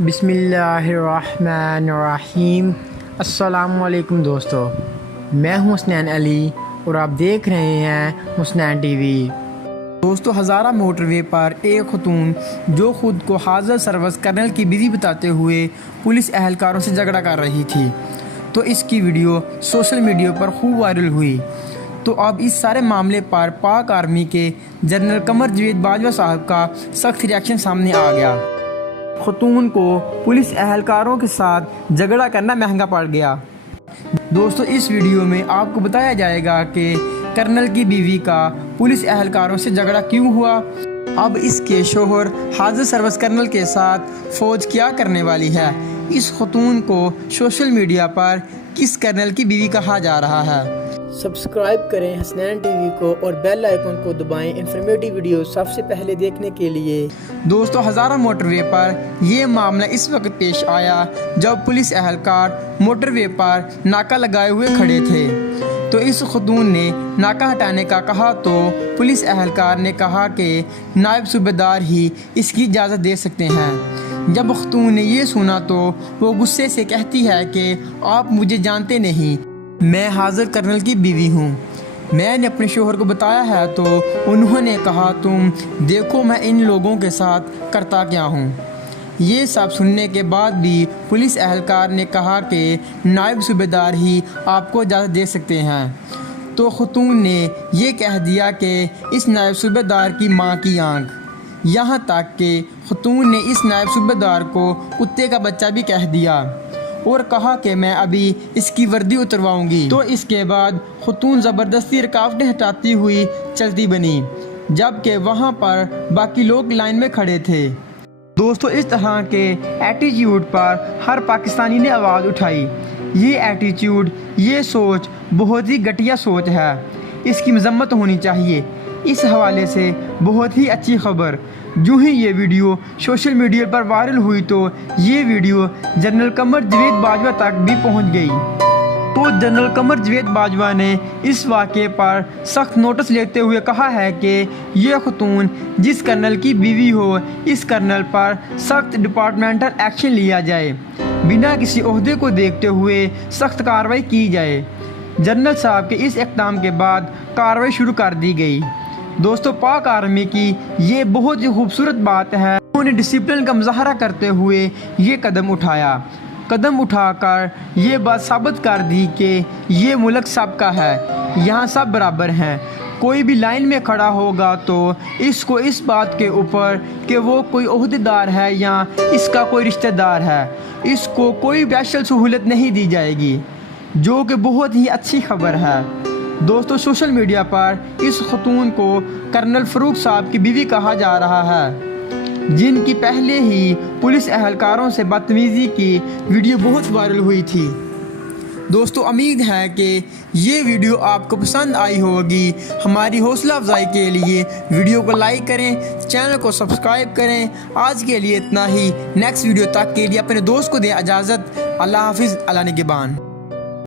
بسم اللہ الرحمن الرحیم۔ السلام علیکم دوستو، میں ہوں حسنین علی اور آپ دیکھ رہے ہیں حسنین ٹی وی۔ دوستو، ہزارہ موٹر وے پر ایک خاتون جو خود کو حاضر سروس کرنل کی بیوی بتاتے ہوئے پولیس اہلکاروں سے جھگڑا کر رہی تھی، تو اس کی ویڈیو سوشل میڈیا پر خوب وائرل ہوئی۔ تو اب اس سارے معاملے پر پاک آرمی کے جنرل قمر جاوید باجوہ صاحب کا سخت ریاکشن سامنے آ گیا۔ خاتون کو پولیس اہلکاروں کے ساتھ جھگڑا کرنا مہنگا پڑ گیا۔ دوستو، اس ویڈیو میں آپ کو بتایا جائے گا کہ کرنل کی بیوی کا پولیس اہلکاروں سے جھگڑا کیوں ہوا، اب اس کے شوہر حاضر سروس کرنل کے ساتھ فوج کیا کرنے والی ہے، اس خاتون کو سوشل میڈیا پر کس کرنل کی بیوی کہا جا رہا ہے۔ سبسکرائب کریں حسنین ٹی وی کو اور بیل آئیکن کو دبائیں انفارمیٹیو ویڈیو سب سے پہلے دیکھنے کے لیے۔ دوستو، ہزارہ موٹر وے پر یہ معاملہ اس وقت پیش آیا جب پولیس اہلکار موٹر وے پر ناکہ لگائے ہوئے کھڑے تھے، تو اس خاتون نے ناکہ ہٹانے کا کہا تو پولیس اہلکار نے کہا کہ نائب صوبہ دار ہی اس کی اجازت دے سکتے ہیں۔ جب خاتون نے یہ سنا تو وہ غصے سے کہتی ہے کہ آپ مجھے جانتے نہیں، میں حاضر کرنل کی بیوی ہوں۔ میں نے اپنے شوہر کو بتایا ہے تو انہوں نے کہا تم دیکھو میں ان لوگوں کے ساتھ کرتا کیا ہوں۔ یہ سب سننے کے بعد بھی پولیس اہلکار نے کہا کہ نائب صوبہ دار ہی آپ کو اجازت دے سکتے ہیں، تو خاتون نے یہ کہہ دیا کہ اس نائب صوبہ دار کی ماں کی آنکھ، یہاں تک کہ خاتون نے اس نائب صوبہ دار کو کتے کا بچہ بھی کہہ دیا اور کہا کہ میں ابھی اس کی وردی اترواؤں گی۔ تو اس کے بعد خاتون زبردستی رکاوٹیں ہٹاتی ہوئی چلتی بنی، جبکہ وہاں پر باقی لوگ لائن میں کھڑے تھے۔ دوستو، اس طرح کے ایٹیٹیوڈ پر ہر پاکستانی نے آواز اٹھائی۔ یہ ایٹیٹیوڈ، یہ سوچ بہت ہی گھٹیا سوچ ہے، اس کی مذمت ہونی چاہیے۔ اس حوالے سے بہت ہی اچھی خبر، جو ہی یہ ویڈیو سوشل میڈیا پر وائرل ہوئی تو یہ ویڈیو جنرل قمر جاوید باجوہ تک بھی پہنچ گئی۔ تو جنرل قمر جاوید باجوہ نے اس واقعے پر سخت نوٹس لیتے ہوئے کہا ہے کہ یہ خاتون جس کرنل کی بیوی ہو، اس کرنل پر سخت ڈپارٹمنٹل ایکشن لیا جائے، بنا کسی عہدے کو دیکھتے ہوئے سخت کارروائی کی جائے۔ جنرل صاحب کے اس اقدام کے بعد کارروائی شروع کر دی گئی۔ دوستو، پاک آرمی کی یہ بہت ہی خوبصورت بات ہے، انہوں نے ڈسپلن کا مظاہرہ کرتے ہوئے یہ قدم اٹھایا، قدم اٹھا کر یہ بات ثابت کر دی کہ یہ ملک سب کا ہے، یہاں سب برابر ہیں۔ کوئی بھی لائن میں کھڑا ہوگا تو اس کو اس بات کے اوپر کہ وہ کوئی عہدے دار ہے یا اس کا کوئی رشتہ دار ہے، اس کو کوئی اسپیشل سہولت نہیں دی جائے گی، جو کہ بہت ہی اچھی خبر ہے۔ دوستو، سوشل میڈیا پر اس خاتون کو کرنل فاروق صاحب کی بیوی کہا جا رہا ہے، جن کی پہلے ہی پولیس اہلکاروں سے بدتمیزی کی ویڈیو بہت وائرل ہوئی تھی۔ دوستو، امید ہے کہ یہ ویڈیو آپ کو پسند آئی ہوگی۔ ہماری حوصلہ افزائی کے لیے ویڈیو کو لائک کریں، چینل کو سبسکرائب کریں۔ آج کے لیے اتنا ہی، نیکسٹ ویڈیو تک کے لیے اپنے دوست کو دیں اجازت۔ اللہ حافظ، اللہ نگہبان۔